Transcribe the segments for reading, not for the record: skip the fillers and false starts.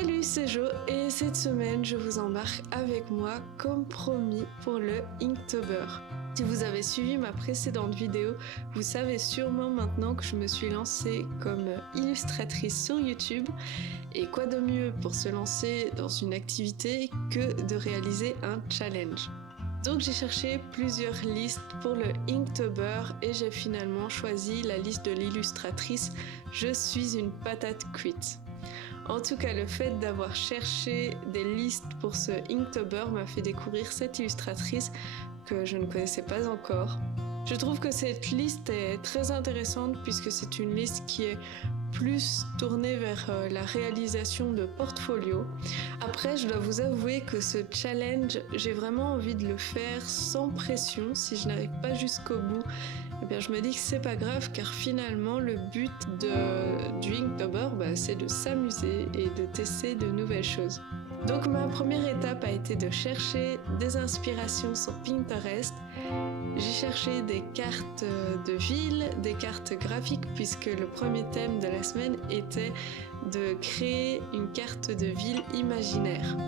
Salut, c'est Jo et cette semaine je vous embarque avec moi comme promis pour le Inktober. Si vous avez suivi ma précédente vidéo, vous savez sûrement maintenant que je me suis lancée comme illustratrice sur YouTube et quoi de mieux pour se lancer dans une activité que de réaliser un challenge. Donc j'ai cherché plusieurs listes pour le Inktober et j'ai finalement choisi la liste de l'illustratrice Je suis une patate cuite. En tout cas, le fait d'avoir cherché des listes pour ce Inktober m'a fait découvrir cette illustratrice que je ne connaissais pas encore. Je trouve que cette liste est très intéressante puisque c'est une liste qui est plus tournée vers la réalisation de portfolios. Après, je dois vous avouer que ce challenge, j'ai vraiment envie de le faire sans pression. Si je n'arrive pas jusqu'au bout, eh bien, je me dis que c'est pas grave car finalement le but du Inktober, c'est de s'amuser et de tester de nouvelles choses. Donc ma première étape a été de chercher des inspirations sur Pinterest. J'ai cherché des cartes de villes, des cartes graphiques puisque le premier thème de la semaine était de créer une carte de ville imaginaire.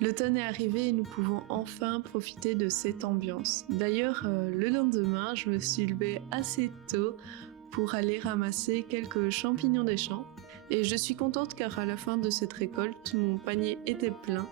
L'automne est arrivé et nous pouvons enfin profiter de cette ambiance. D'ailleurs, le lendemain, je me suis levée assez tôt pour aller ramasser quelques champignons des champs. Et je suis contente car à la fin de cette récolte, mon panier était plein.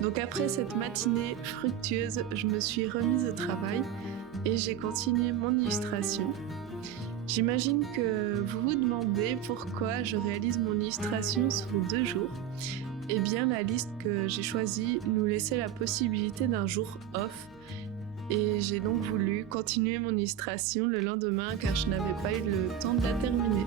Donc après cette matinée fructueuse, je me suis remise au travail et j'ai continué mon illustration. J'imagine que vous vous demandez pourquoi je réalise mon illustration sur 2 jours. Eh bien, la liste que j'ai choisie nous laissait la possibilité d'un jour off et j'ai donc voulu continuer mon illustration le lendemain car je n'avais pas eu le temps de la terminer.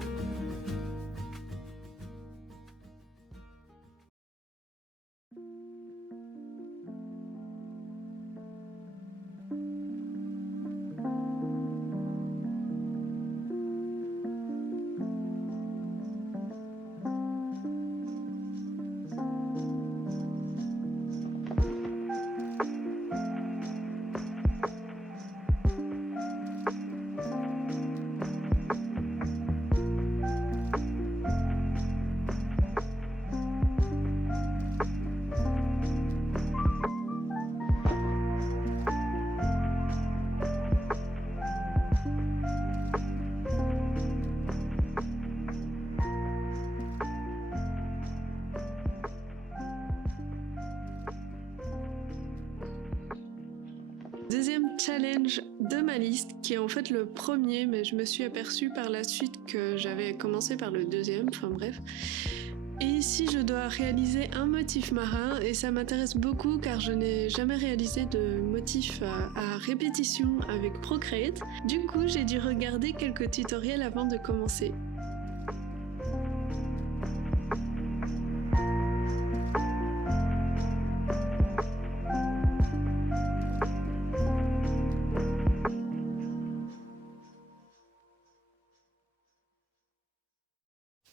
Deuxième challenge de ma liste, qui est en fait le premier, mais je me suis aperçue par la suite que j'avais commencé par le deuxième, enfin bref. Et ici, je dois réaliser un motif marin et ça m'intéresse beaucoup car je n'ai jamais réalisé de motif à répétition avec Procreate. Du coup, j'ai dû regarder quelques tutoriels avant de commencer.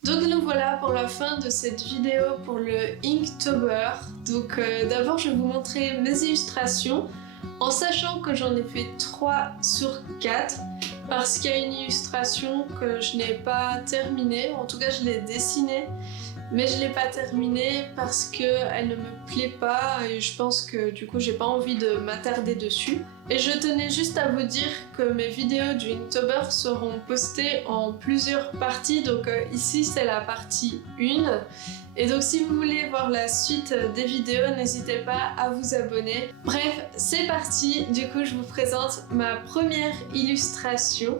Donc nous voilà pour la fin de cette vidéo pour le Inktober. Donc d'abord je vais vous montrer mes illustrations. en sachant que j'en ai fait 3 sur 4 parce qu'il y a une illustration que je n'ai pas terminée, en tout cas je l'ai dessinée, mais je l'ai pas terminée parce qu'elle ne me plaît pas et je pense que du coup j'ai pas envie de m'attarder dessus. Et je tenais juste à vous dire que mes vidéos du Inktober seront postées en plusieurs parties, donc ici c'est la partie 1. Et donc si vous voulez voir la suite des vidéos, n'hésitez pas à vous abonner. Bref, c'est parti, du coup je vous présente ma première illustration.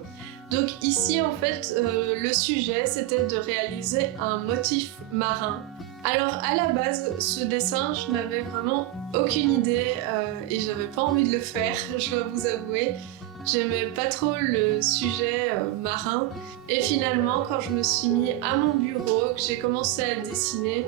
Donc ici en fait le sujet c'était de réaliser un motif marin. Alors à la base ce dessin je n'avais vraiment aucune idée et j'avais pas envie de le faire, je dois vous avouer. J'aimais pas trop le sujet marin et finalement quand je me suis mis à mon bureau, que j'ai commencé à dessiner,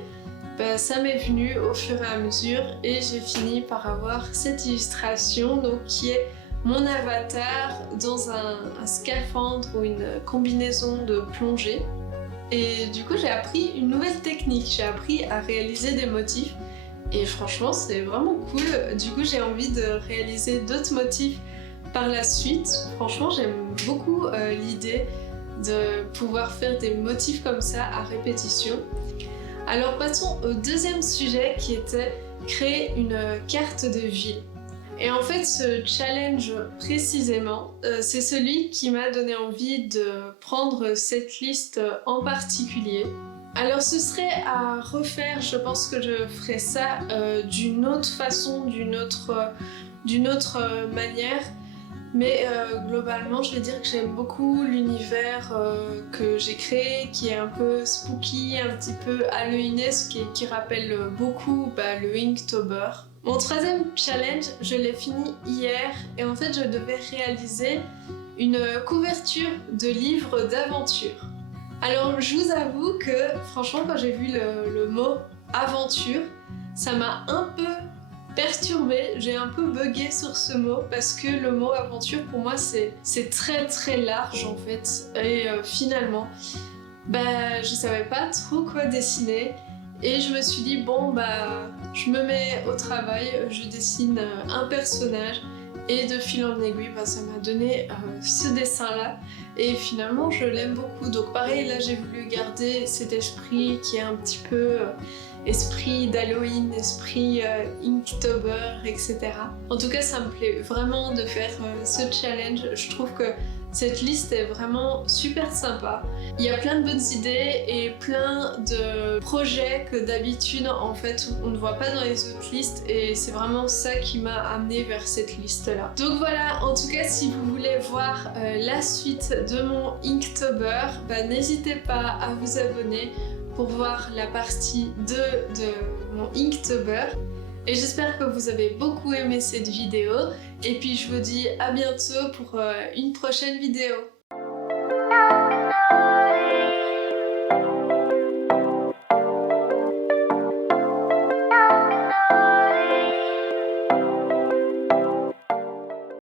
ça m'est venu au fur et à mesure et j'ai fini par avoir cette illustration donc qui est mon avatar dans un scaphandre ou une combinaison de plongée. Et du coup j'ai appris une nouvelle technique, j'ai appris à réaliser des motifs et franchement c'est vraiment cool. Du coup j'ai envie de réaliser d'autres motifs par la suite. Franchement j'aime beaucoup l'idée de pouvoir faire des motifs comme ça à répétition. Alors passons au deuxième sujet qui était créer une carte de ville. Et en fait ce challenge précisément, c'est celui qui m'a donné envie de prendre cette liste en particulier. Alors ce serait à refaire, je pense que je ferais ça d'une autre façon, d'une autre manière. Mais globalement je vais dire que j'aime beaucoup l'univers que j'ai créé, qui est un peu spooky, un petit peu halloweenesque et qui rappelle beaucoup le Inktober. Mon troisième challenge, je l'ai fini hier et en fait je devais réaliser une couverture de livre d'aventure. Alors je vous avoue que franchement quand j'ai vu le mot aventure, ça m'a un peu perturbée, j'ai un peu bugué sur ce mot parce que le mot aventure pour moi c'est très très large en fait et finalement je savais pas trop quoi dessiner. Et je me suis dit bon je me mets au travail, je dessine un personnage et de fil en aiguille ça m'a donné ce dessin là et finalement je l'aime beaucoup. Donc pareil là j'ai voulu garder cet esprit qui est un petit peu esprit d'Halloween, esprit Inktober, etc. En tout cas ça me plaît vraiment de faire ce challenge, je trouve que cette liste est vraiment super sympa. Il y a plein de bonnes idées et plein de projets que d'habitude en fait on ne voit pas dans les autres listes et c'est vraiment ça qui m'a amené vers cette liste là. Donc voilà, en tout cas si vous voulez voir la suite de mon Inktober, n'hésitez pas à vous abonner pour voir la partie 2 de mon Inktober. Et j'espère que vous avez beaucoup aimé cette vidéo. Et puis je vous dis à bientôt pour une prochaine vidéo.